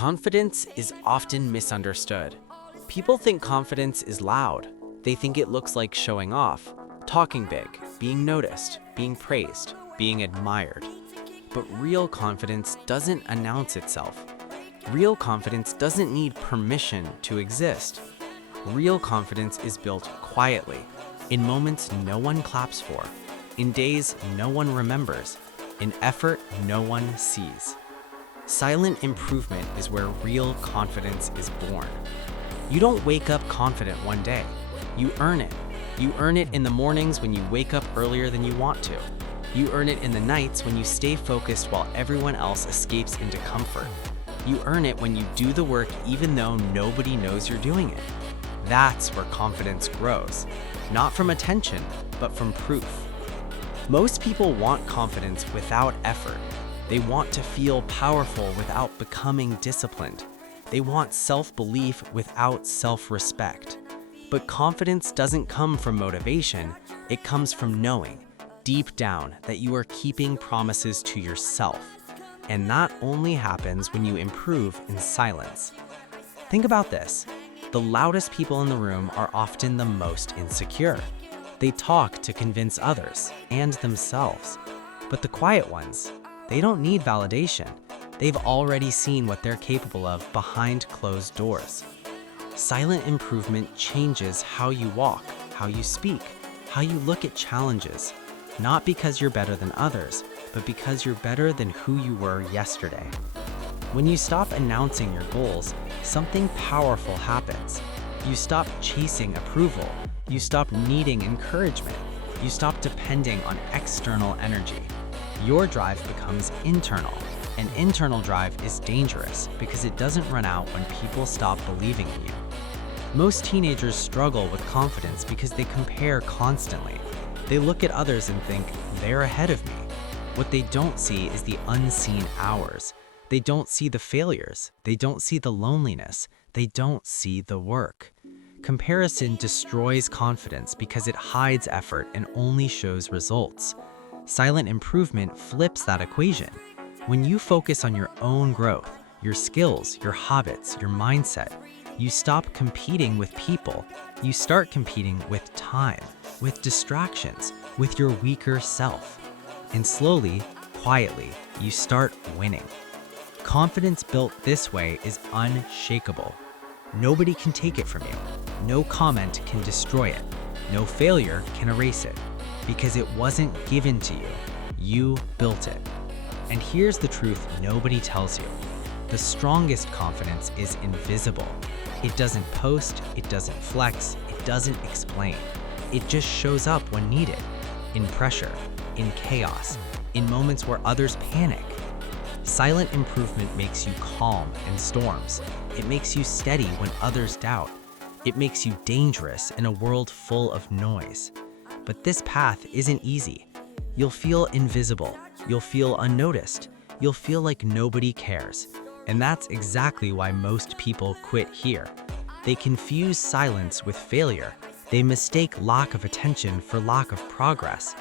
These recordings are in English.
Confidence is often misunderstood. People think confidence is loud. They think it looks like showing off, talking big, being noticed, being praised, being admired. But real confidence doesn't announce itself. Real confidence doesn't need permission to exist. Real confidence is built quietly, in moments no one claps for, in days no one remembers, in effort no one sees. Silent improvement is where real confidence is born. You don't wake up confident one day. You earn it. You earn it in the mornings when you wake up earlier than you want to. You earn it in the nights when you stay focused while everyone else escapes into comfort. You earn it when you do the work even though nobody knows you're doing it. That's where confidence grows, not from attention, but from proof. Most people want confidence without effort. They want to feel powerful without becoming disciplined. They want self-belief without self-respect. But confidence doesn't come from motivation, it comes from knowing, deep down, that you are keeping promises to yourself. And that only happens when you improve in silence. Think about this. The loudest people in the room are often the most insecure. They talk to convince others and themselves. But the quiet ones, they don't need validation. They've already seen what they're capable of behind closed doors. Silent improvement changes how you walk, how you speak, how you look at challenges, not because you're better than others, but because you're better than who you were yesterday. When you stop announcing your goals, something powerful happens. You stop chasing approval. You stop needing encouragement. You stop depending on external energy. Your drive becomes internal. And internal drive is dangerous because it doesn't run out when people stop believing in you. Most teenagers struggle with confidence because they compare constantly. They look at others and think, they're ahead of me. What they don't see is the unseen hours. They don't see the failures. They don't see the loneliness. They don't see the work. Comparison destroys confidence because it hides effort and only shows results. Silent improvement flips that equation. When you focus on your own growth, your skills, your habits, your mindset, you stop competing with people. You start competing with time, with distractions, with your weaker self. And slowly, quietly, you start winning. Confidence built this way is unshakable. Nobody can take it from you. No comment can destroy it. No failure can erase it. Because it wasn't given to you. You built it. And here's the truth nobody tells you. The strongest confidence is invisible. It doesn't post, it doesn't flex, it doesn't explain. It just shows up when needed. In pressure, in chaos, in moments where others panic. Silent improvement makes you calm in storms. It makes you steady when others doubt. It makes you dangerous in a world full of noise. But this path isn't easy. You'll feel invisible. You'll feel unnoticed. You'll feel like nobody cares. And that's exactly why most people quit here. They confuse silence with failure. They mistake lack of attention for lack of progress.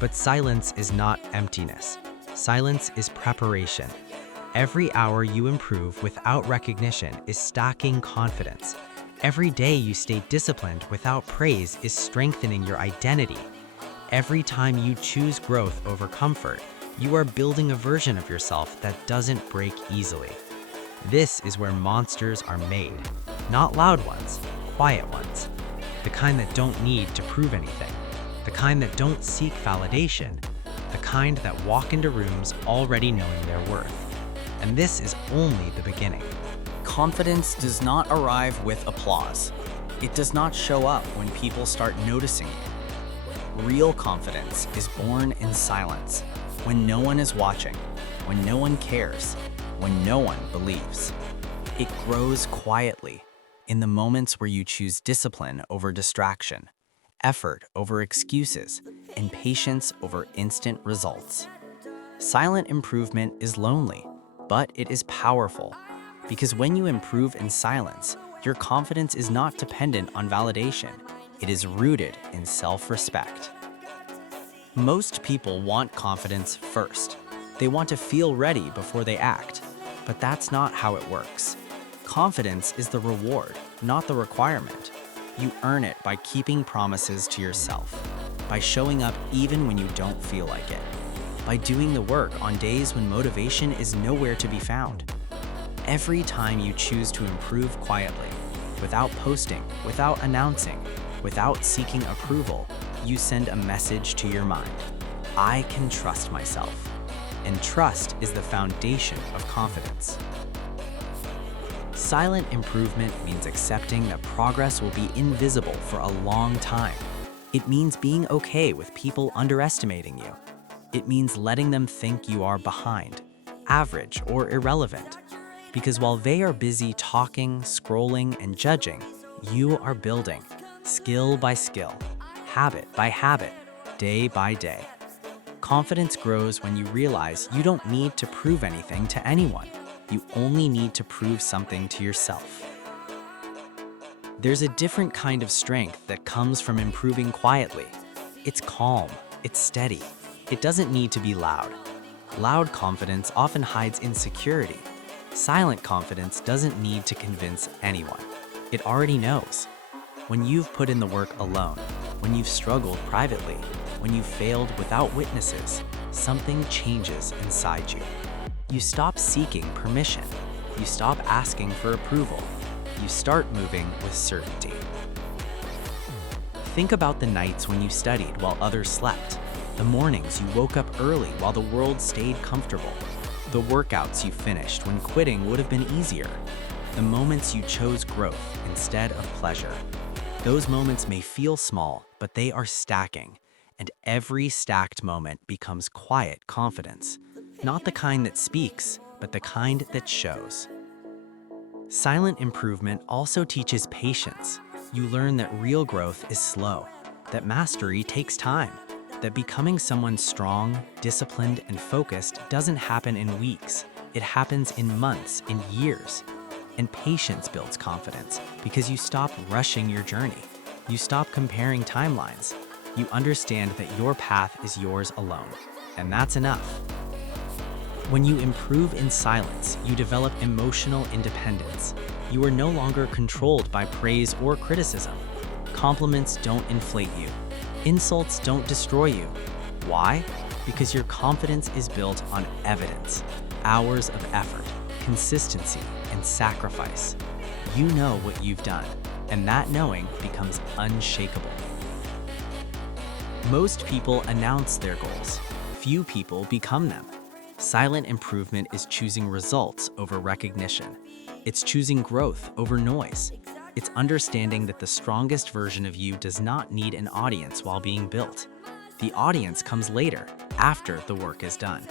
But silence is not emptiness. Silence is preparation. Every hour you improve without recognition is stacking confidence. Every day you stay disciplined without praise is strengthening your identity. Every time you choose growth over comfort, you are building a version of yourself that doesn't break easily. This is where monsters are made. Not loud ones, quiet ones. The kind that don't need to prove anything. The kind that don't seek validation. The kind that walk into rooms already knowing their worth. And this is only the beginning. Confidence does not arrive with applause. It does not show up when people start noticing you. Real confidence is born in silence, when no one is watching, when no one cares, when no one believes. It grows quietly, in the moments where you choose discipline over distraction, effort over excuses, and patience over instant results. Silent improvement is lonely, but it is powerful. Because when you improve in silence, your confidence is not dependent on validation. It is rooted in self-respect. Most people want confidence first. They want to feel ready before they act. But that's not how it works. Confidence is the reward, not the requirement. You earn it by keeping promises to yourself, by showing up even when you don't feel like it, by doing the work on days when motivation is nowhere to be found. Every time you choose to improve quietly, without posting, without announcing, without seeking approval, you send a message to your mind. I can trust myself. And trust is the foundation of confidence. Silent improvement means accepting that progress will be invisible for a long time. It means being okay with people underestimating you. It means letting them think you are behind, average, or irrelevant. Because while they are busy talking, scrolling, and judging, you are building, skill by skill, habit by habit, day by day. Confidence grows when you realize you don't need to prove anything to anyone. You only need to prove something to yourself. There's a different kind of strength that comes from improving quietly. It's calm, it's steady. It doesn't need to be loud. Loud confidence often hides insecurity. Silent confidence doesn't need to convince anyone. It already knows. When you've put in the work alone, when you've struggled privately, when you've failed without witnesses, something changes inside you. You stop seeking permission. You stop asking for approval. You start moving with certainty. Think about the nights when you studied while others slept, the mornings you woke up early while the world stayed comfortable, the workouts you finished when quitting would have been easier, the moments you chose growth instead of pleasure. Those moments may feel small, but they are stacking, and every stacked moment becomes quiet confidence. Not the kind that speaks, but the kind that shows. Silent improvement also teaches patience. You learn that real growth is slow, that mastery takes time, that becoming someone strong, disciplined, and focused doesn't happen in weeks. It happens in months, in years. And patience builds confidence because you stop rushing your journey. You stop comparing timelines. You understand that your path is yours alone, and that's enough. When you improve in silence, you develop emotional independence. You are no longer controlled by praise or criticism. Compliments don't inflate you. Insults don't destroy you. Why? Because your confidence is built on evidence, hours of effort, consistency, and sacrifice. You know what you've done, and that knowing becomes unshakable. Most people announce their goals. Few people become them. Silent improvement is choosing results over recognition. It's choosing growth over noise. It's understanding that the strongest version of you does not need an audience while being built. The audience comes later, after the work is done.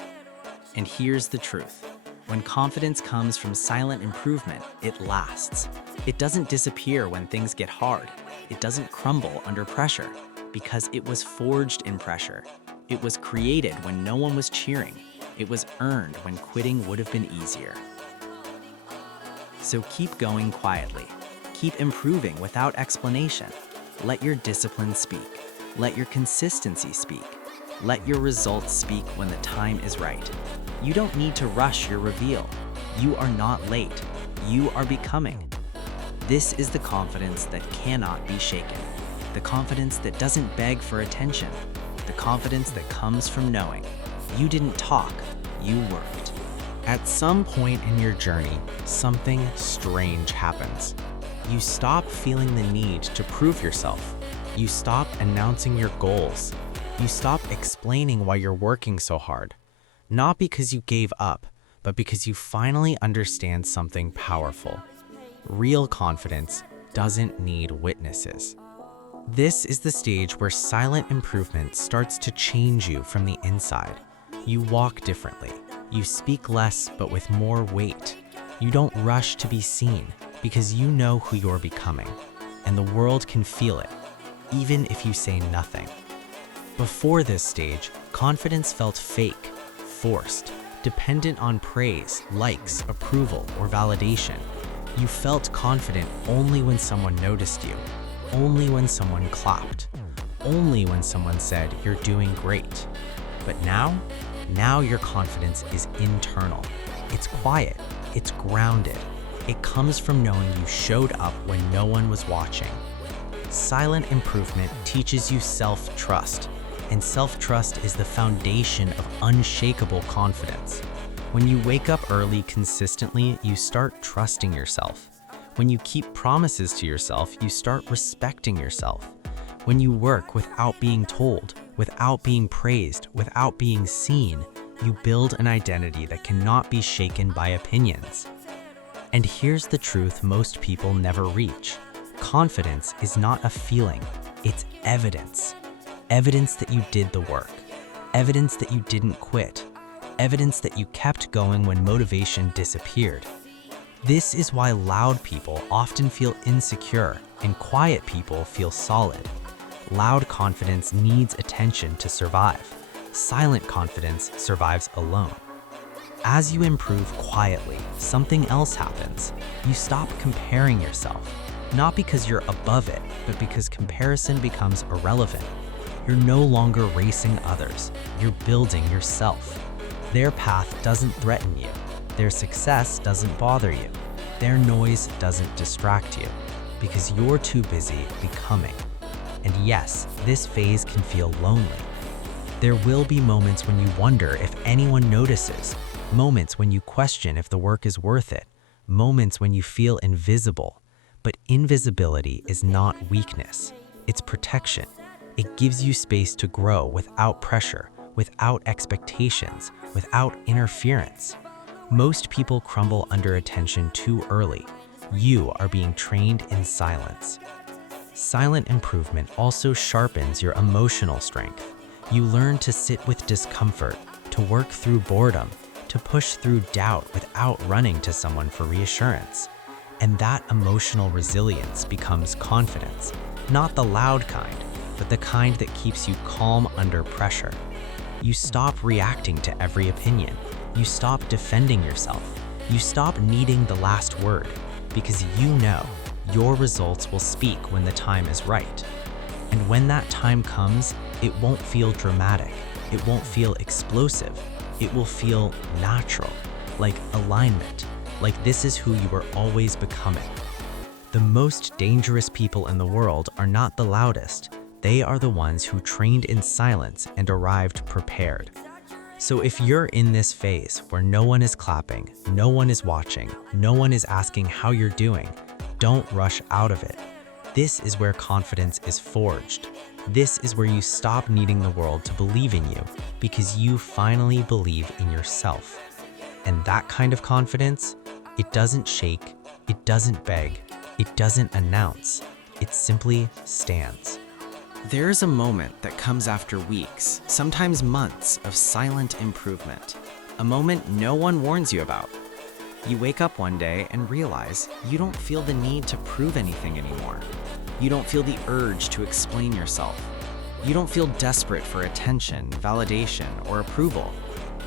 And here's the truth. When confidence comes from silent improvement, it lasts. It doesn't disappear when things get hard. It doesn't crumble under pressure, because it was forged in pressure. It was created when no one was cheering. It was earned when quitting would have been easier. So keep going quietly. Keep improving without explanation. Let your discipline speak. Let your consistency speak. Let your results speak when the time is right. You don't need to rush your reveal. You are not late. You are becoming. This is the confidence that cannot be shaken. The confidence that doesn't beg for attention. The confidence that comes from knowing. You didn't talk, you worked. At some point in your journey, something strange happens. You stop feeling the need to prove yourself. You stop announcing your goals. You stop explaining why you're working so hard. Not because you gave up, but because you finally understand something powerful. Real confidence doesn't need witnesses. This is the stage where silent improvement starts to change you from the inside. You walk differently. You speak less, but with more weight. You don't rush to be seen because you know who you're becoming, and the world can feel it, even if you say nothing. Before this stage, confidence felt fake, forced, dependent on praise, likes, approval, or validation. You felt confident only when someone noticed you, only when someone clapped, only when someone said you're doing great. But now your confidence is internal. It's quiet. it's grounded. It comes from knowing you showed up when no one was watching. Silent improvement teaches you self-trust, and self-trust is the foundation of unshakable confidence. When you wake up early consistently, you start trusting yourself. When you keep promises to yourself, you start respecting yourself. When you work without being told, without being praised, without being seen, you build an identity that cannot be shaken by opinions. And here's the truth most people never reach. Confidence is not a feeling, it's evidence. Evidence that you did the work. Evidence that you didn't quit. Evidence that you kept going when motivation disappeared. This is why loud people often feel insecure and quiet people feel solid. Loud confidence needs attention to survive. Silent confidence survives alone. As you improve quietly, something else happens. You stop comparing yourself. Not because you're above it, but because comparison becomes irrelevant. You're no longer racing others, you're building yourself. Their path doesn't threaten you. Their success doesn't bother you. Their noise doesn't distract you, because you're too busy becoming. And yes, this phase can feel lonely. There will be moments when you wonder if anyone notices, moments when you question if the work is worth it, moments when you feel invisible. But invisibility is not weakness, it's protection. It gives you space to grow without pressure, without expectations, without interference. Most people crumble under attention too early. You are being trained in silence. Silent improvement also sharpens your emotional strength. You learn to sit with discomfort, to work through boredom, to push through doubt without running to someone for reassurance. And that emotional resilience becomes confidence, not the loud kind, but the kind that keeps you calm under pressure. You stop reacting to every opinion. You stop defending yourself. You stop needing the last word, because you know your results will speak when the time is right. And when that time comes, it won't feel dramatic. It won't feel explosive. It will feel natural, like alignment. Like this is who you are always becoming. The most dangerous people in the world are not the loudest. They are the ones who trained in silence and arrived prepared. So if you're in this phase where no one is clapping, no one is watching, no one is asking how you're doing, don't rush out of it. This is where confidence is forged. This is where you stop needing the world to believe in you because you finally believe in yourself. And that kind of confidence, it doesn't shake, it doesn't beg, it doesn't announce, it simply stands. There's a moment that comes after weeks, sometimes months, of silent improvement. A moment no one warns you about. You wake up one day and realize you don't feel the need to prove anything anymore. You don't feel the urge to explain yourself. You don't feel desperate for attention, validation, or approval.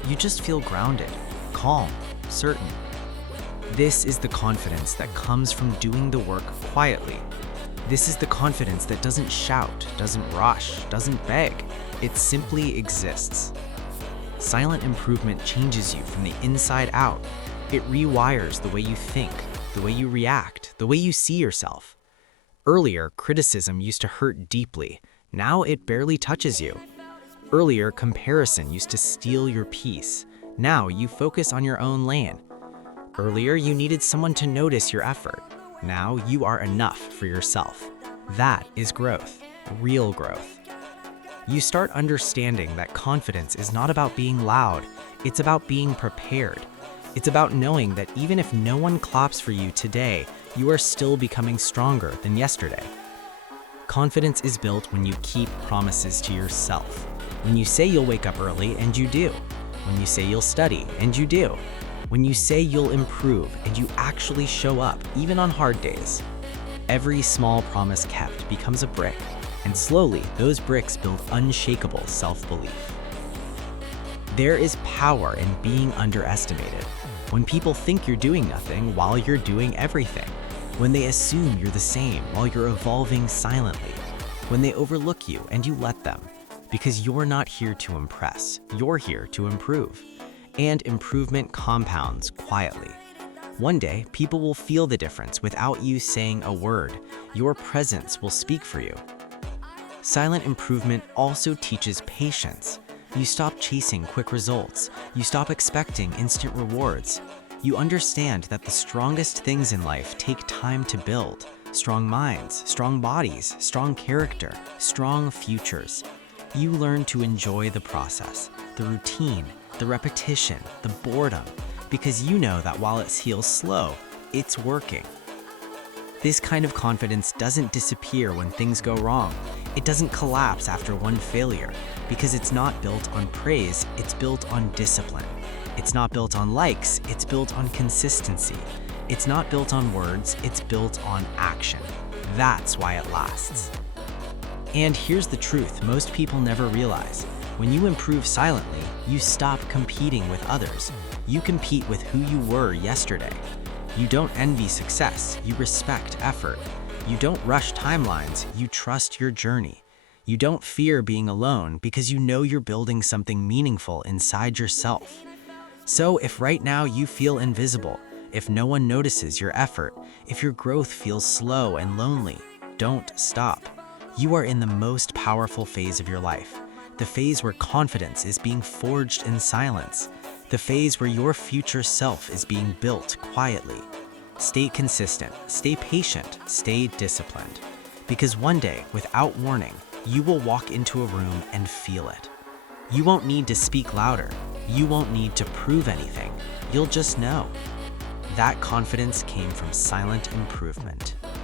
You just feel grounded, calm, certain. This is the confidence that comes from doing the work quietly. This is the confidence that doesn't shout, doesn't rush, doesn't beg. It simply exists. Silent improvement changes you from the inside out. It rewires the way you think, the way you react, the way you see yourself. Earlier, criticism used to hurt deeply. Now it barely touches you. Earlier, comparison used to steal your peace. Now you focus on your own lane. Earlier, you needed someone to notice your effort. Now you are enough for yourself. That is growth, real growth. You start understanding that confidence is not about being loud, it's about being prepared. It's about knowing that even if no one claps for you today, you are still becoming stronger than yesterday. Confidence is built when you keep promises to yourself. When you say you'll wake up early, and you do. When you say you'll study, and you do. When you say you'll improve, and you actually show up, even on hard days. Every small promise kept becomes a brick, and slowly those bricks build unshakable self-belief. There is power in being underestimated. When people think you're doing nothing while you're doing everything. When they assume you're the same while you're evolving silently. When they overlook you and you let them. Because you're not here to impress, you're here to improve. And improvement compounds quietly. One day, people will feel the difference without you saying a word. Your presence will speak for you. Silent improvement also teaches patience. You stop chasing quick results. You stop expecting instant rewards. You understand that the strongest things in life take time to build. Strong minds, strong bodies, strong character, strong futures. You learn to enjoy the process, the routine, the repetition, the boredom, because you know that while it feels slow, it's working. This kind of confidence doesn't disappear when things go wrong. It doesn't collapse after one failure, because it's not built on praise, it's built on discipline. It's not built on likes, it's built on consistency. It's not built on words, it's built on action. That's why it lasts. And here's the truth most people never realize. When you improve silently, you stop competing with others. You compete with who you were yesterday. You don't envy success, you respect effort. You don't rush timelines, you trust your journey. You don't fear being alone because you know you're building something meaningful inside yourself. So if right now you feel invisible, if no one notices your effort, if your growth feels slow and lonely, don't stop. You are in the most powerful phase of your life, the phase where confidence is being forged in silence, the phase where your future self is being built quietly. Stay consistent, stay patient, stay disciplined. Because one day, without warning, you will walk into a room and feel it. You won't need to speak louder. You won't need to prove anything. You'll just know. That confidence came from silent improvement.